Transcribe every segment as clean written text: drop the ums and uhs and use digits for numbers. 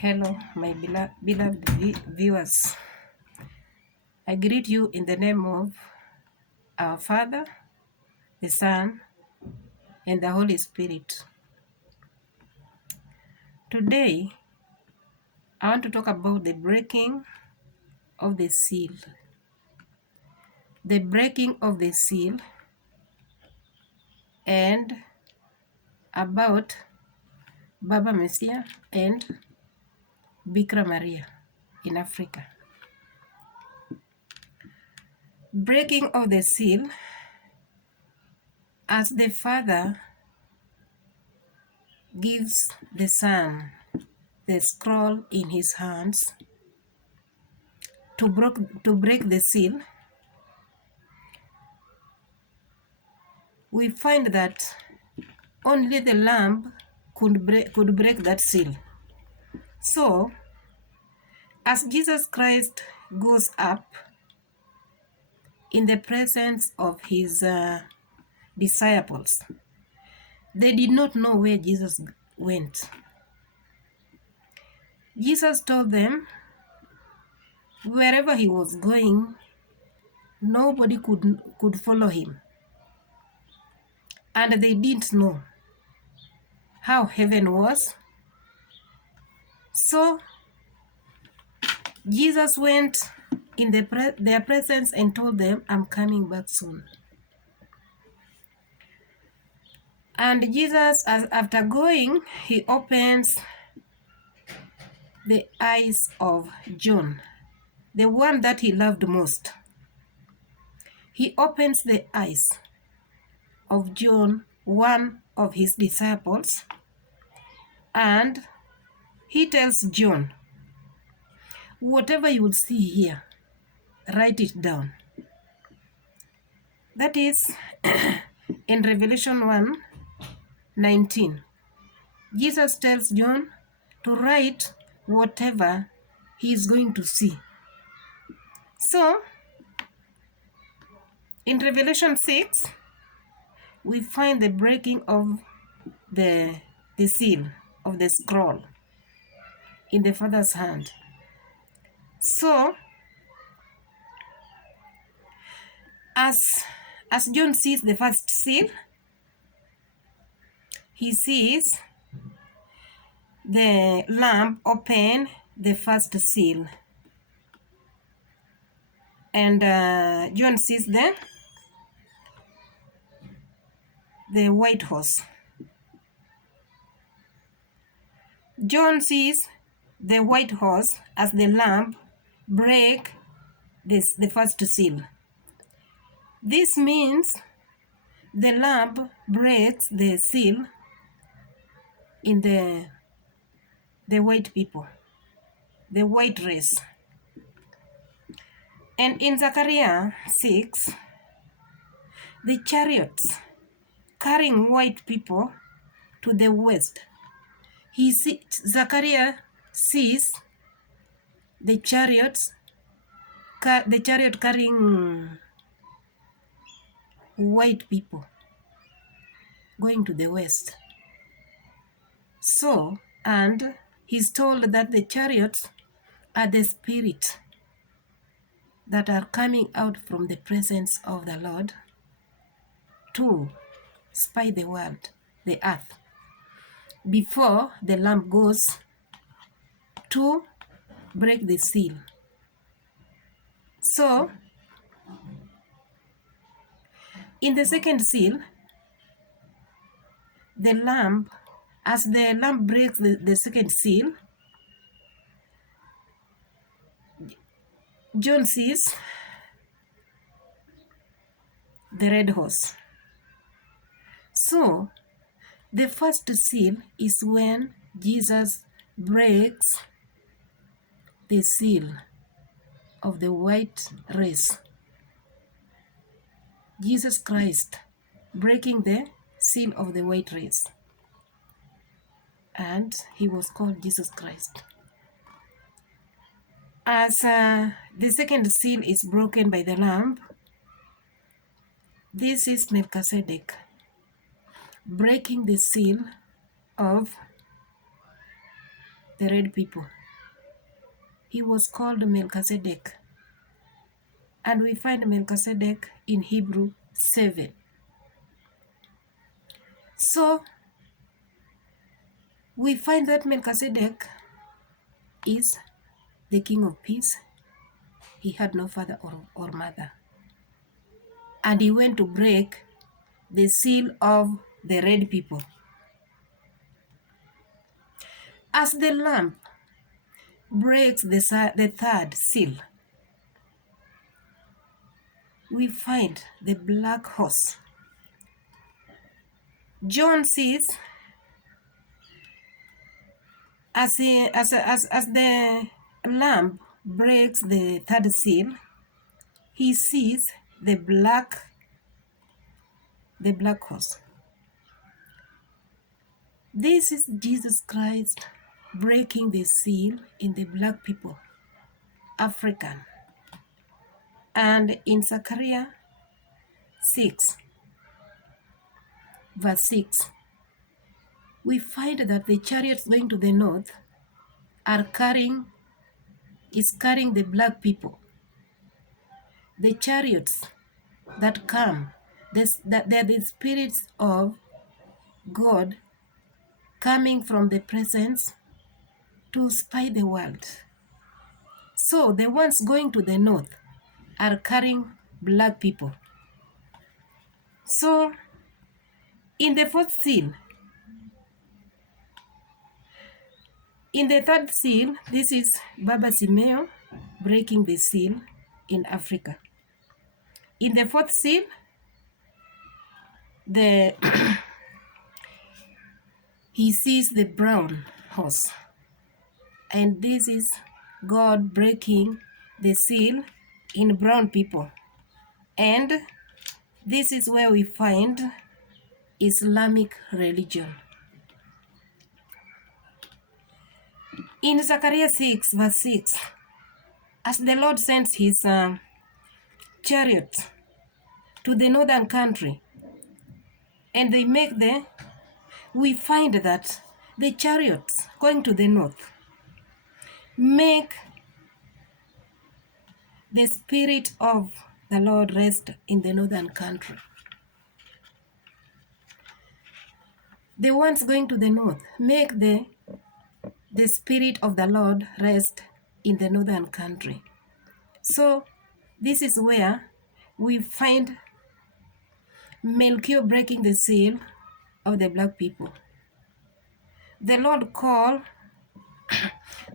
Hello, my beloved viewers. I greet you in the name of our Father, the Son, and the Holy Spirit. Today, I want to talk about the breaking of the seal. The breaking of the seal and about Baba Messiah and Bikrah Maria in Africa. Breaking of the seal as the Father gives the Son the scroll in his hands to break the seal. We find that only the Lamb could break that seal. So, as Jesus Christ goes up in the presence of his disciples, they did not know where Jesus went. Jesus told them wherever he was going, nobody could follow him. And they didn't know how heaven was. So Jesus went in their presence and told them, I'm coming back soon. And Jesus, after going, he opens the eyes of John, the one that he loved most. He opens the eyes of John, one of his disciples, and he tells John, whatever you will see here, write it down. That is in Revelation 1:19. Jesus tells John to write whatever he is going to see. So, in Revelation 6, we find the breaking of the seal of the scroll in the Father's hand. So, as John sees the first seal, he sees the Lamb open the first seal. And John sees the white horse. John sees the white horse as the Lamb break the first seal. This means the Lamb breaks the seal in the white people, the white race. And in Zechariah 6, the chariots carrying white people to the west. Zechariah sees the chariot carrying white people going to the west. So, and he's told that the chariots are the spirit that are coming out from the presence of the Lord to spy the world, the earth, before the Lamb goes to break the seal. So, in the second seal, as the Lamb breaks the second seal, John sees the red horse. So, the first seal is when Jesus breaks the seal of the white race. Jesus Christ breaking the seal of the white race. And he was called Jesus Christ. As the second seal is broken by the Lamb, this is Melchizedek breaking the seal of the red people. He was called Melchizedek. And we find Melchizedek in Hebrew 7. So we find that Melchizedek is the king of peace. He had no father or mother. And he went to break the seal of the red people. As the lamp breaks the third seal, we find the black horse. John sees as the lamp breaks the third seal, he sees the black horse. This is Jesus Christ breaking the seal in the black people, African. And in Zechariah 6, verse 6, we find that the chariots going to the north is carrying the black people. The chariots that come, they're the spirits of God coming from the presence to spy the world. So the ones going to the north are carrying black people. So in the fourth seal, in the third seal, this is Baba Simeon breaking the seal in Africa. In the fourth seal, he sees the brown horse. And this is God breaking the seal in brown people. And this is where we find Islamic religion. In Zechariah 6, verse 6, as the Lord sends his chariot to the northern country, and we find that the chariots going to the north make the spirit of the Lord rest in the northern country. The ones going to the north make the spirit of the Lord rest in the northern country. So this is where we find Melchior breaking the seal of the black people. The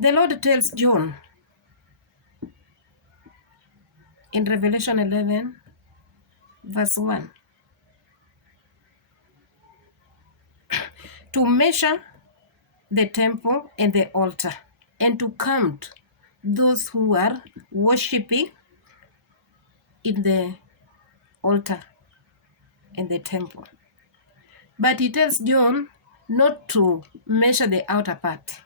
Lord tells John in Revelation 11, verse 1, to measure the temple and the altar, and to count those who are worshiping in the altar and the temple. But he tells John not to measure the outer part,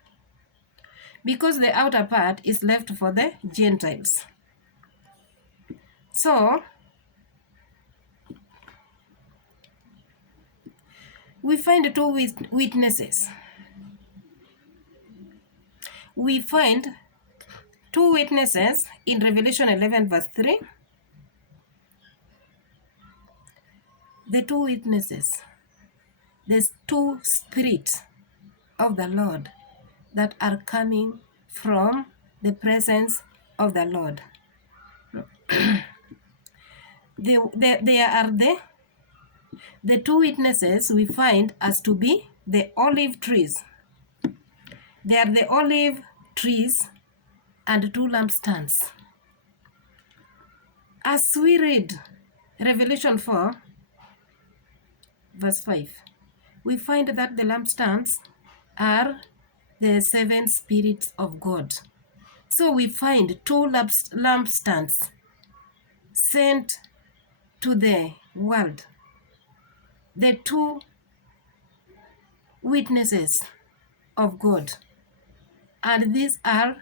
because the outer part is left for the Gentiles. So we find two witnesses. We find two witnesses in Revelation 11, verse 3. The two witnesses, there's two spirits of the Lord that are coming from the presence of the Lord. They are the two witnesses we find as to be the olive trees. They are the olive trees and two lampstands. As we read Revelation 4, verse 5, we find that the lampstands are the seven spirits of God. So we find two lampstands sent to the world, the two witnesses of God. And these are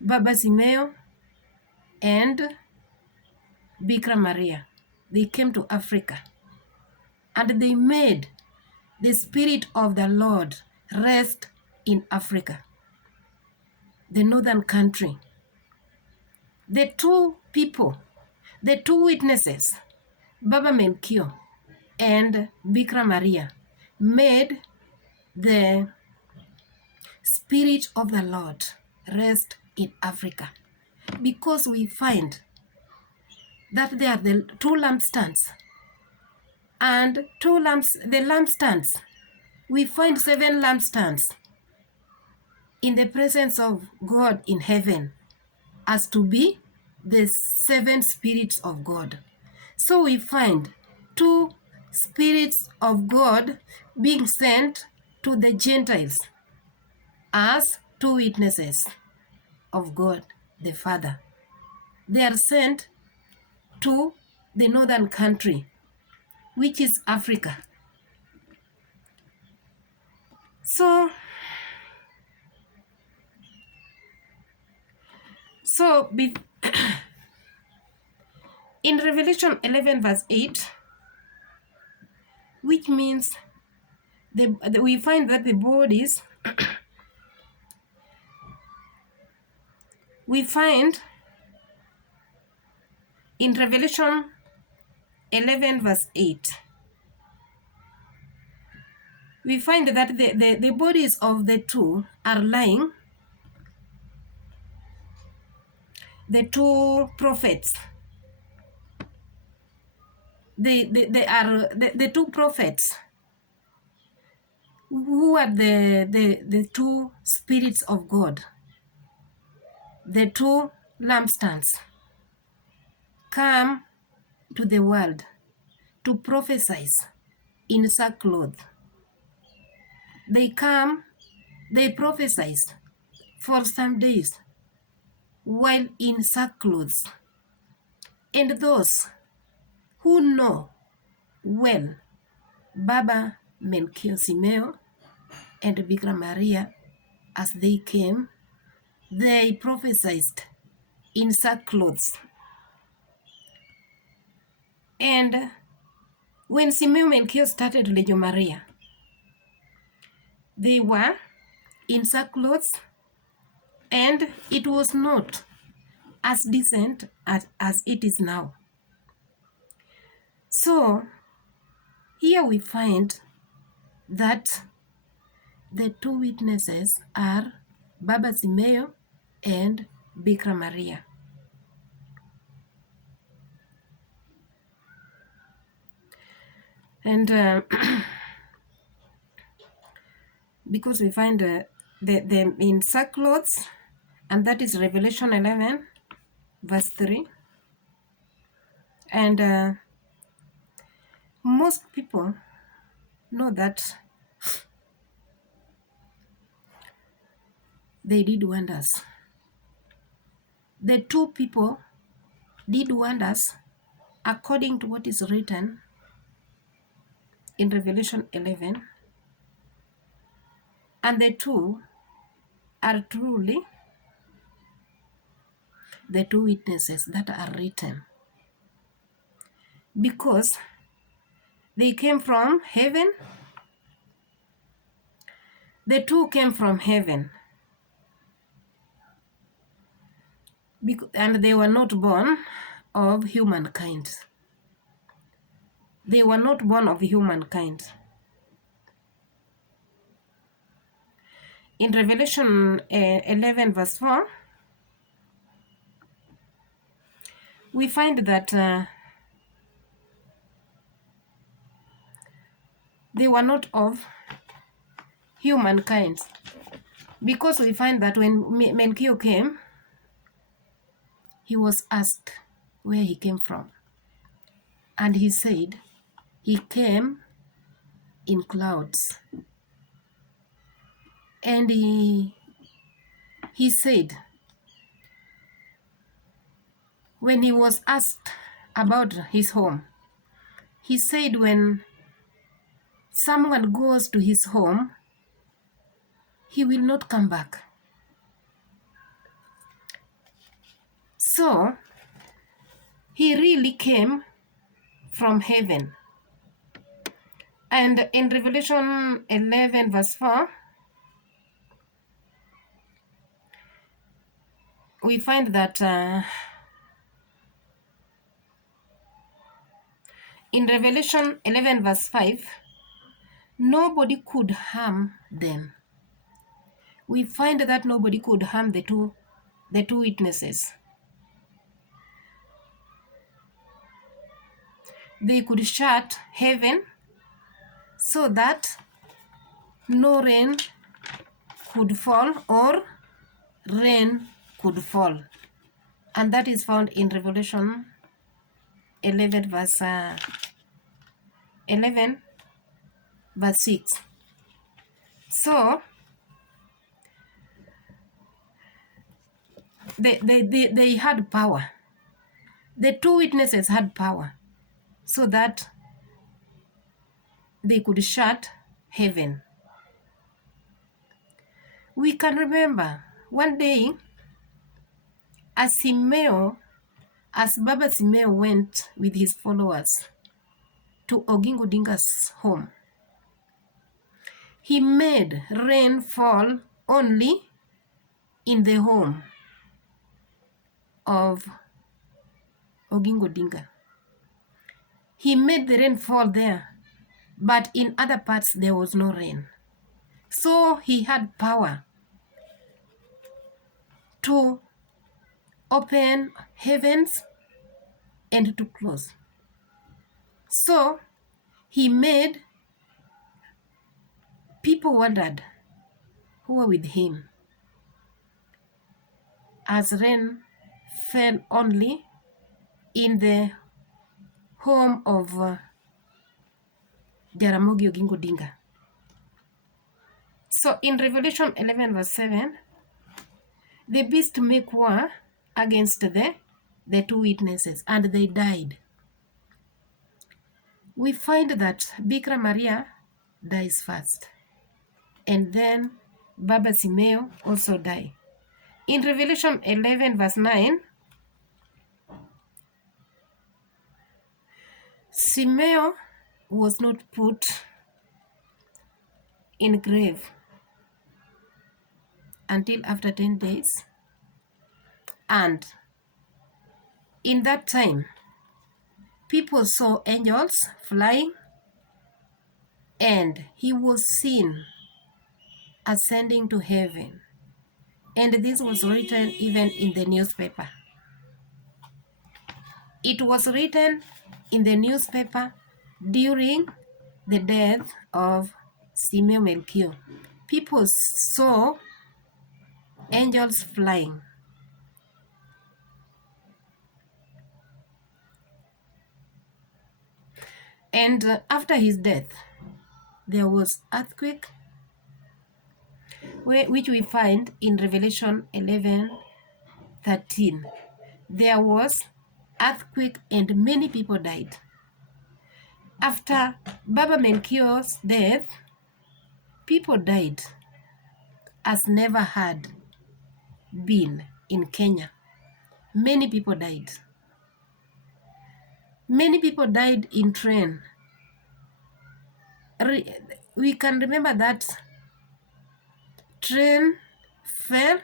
Baba Simeon and Bikrah Maria. They came to Africa and they made the Spirit of the Lord rest in Africa, the northern country. The two people, the two witnesses, Baba Melchior and Bikrah Maria, made the Spirit of the Lord rest in Africa, because we find that there are the two lampstands, and the lampstands, we find 7 lampstands in the presence of God in heaven as to be the 7 spirits of God. So we find 2 spirits of God being sent to the Gentiles as 2 witnesses of God the Father. They are sent to the northern country, which is Africa. So in Revelation 11 verse 8, which means we find that the bodies, we find in Revelation 11 verse 8, we find that the bodies of the two are lying, the 2 prophets. They are the 2 prophets who are the 2 spirits of God, the 2 lampstands, come to the world to prophesy in sackcloth. They prophesied for some days while in sackcloth. And those who know well Baba Melchior Simeo and Bikrah Maria, as they came, they prophesied in sackcloth. And when Simeo Melchior started Legio Maria, they were in sackcloth, and it was not as decent as it is now. So here we find that the 2 witnesses are Baba Simeo and Bikrah Maria. And because we find them in sackcloth, and that is Revelation 11 verse 3. And most people know that they did wonders. The 2 people did wonders according to what is written in Revelation 11, and the 2 are truly the 2 witnesses that are written, because they came from heaven. The 2 came from heaven, and they were not born of humankind. They were not born of humankind. In Revelation 11 verse 4, we find that they were not of humankind, because we find that when Melchior came, he was asked where he came from, and he said he came in clouds. And he said, when he was asked about his home, he said when someone goes to his home, he will not come back. So he really came from heaven. And in Revelation 11 verse 4, we find that in Revelation 11 verse 5, nobody could harm them. We find that nobody could harm the two witnesses. They could shut heaven so that no rain could fall or rain could fall. And that is found in Revelation 11 verse 6. So they had power. The two witnesses had power so that they could shut heaven. We can remember one day as Baba Simeo went with his followers to Oginga Odinga's home, he made rain fall only in the home of Oginga Odinga. He made the rain fall there, but in other parts there was no rain. So he had power to open heavens and to close. So he made people wondered who were with him, as rain fell only in the home of Jaramogi Oginga Odinga. So in Revelation 11 verse 7, the beast make war against the two witnesses, and they died. We find that Bikrah Maria dies first, and then Baba Simeo also died. In Revelation 11 verse 9, Simeo was not put in grave until after 10 days. And in that time, people saw angels flying, and he was seen ascending to heaven. And this was written even in the newspaper. It was written in the newspaper during the death of Simeo Melchior. People saw angels flying. And after his death, there was earthquake, which we find in Revelation 11:13. There was earthquake and many people died. After Baba Melchior's death, people died as never had been in Kenya. Many people died. Many people died in train. We can remember that train fell.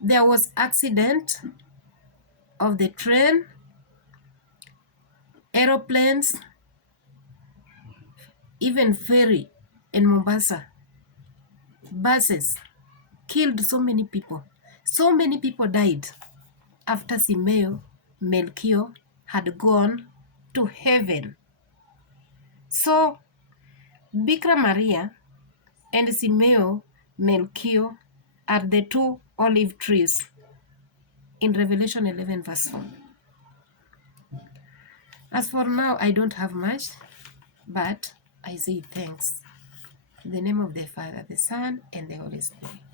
There was accident of the train, aeroplanes, even ferry in Mombasa, buses, killed so many people. So many people died after Simeo Melchior had gone to heaven. So Bikrah Maria and Simeo Melchior are the two olive trees in Revelation 11 verse 4. As for now, I don't have much, but I say thanks. In the name of the Father, the Son, and the Holy Spirit.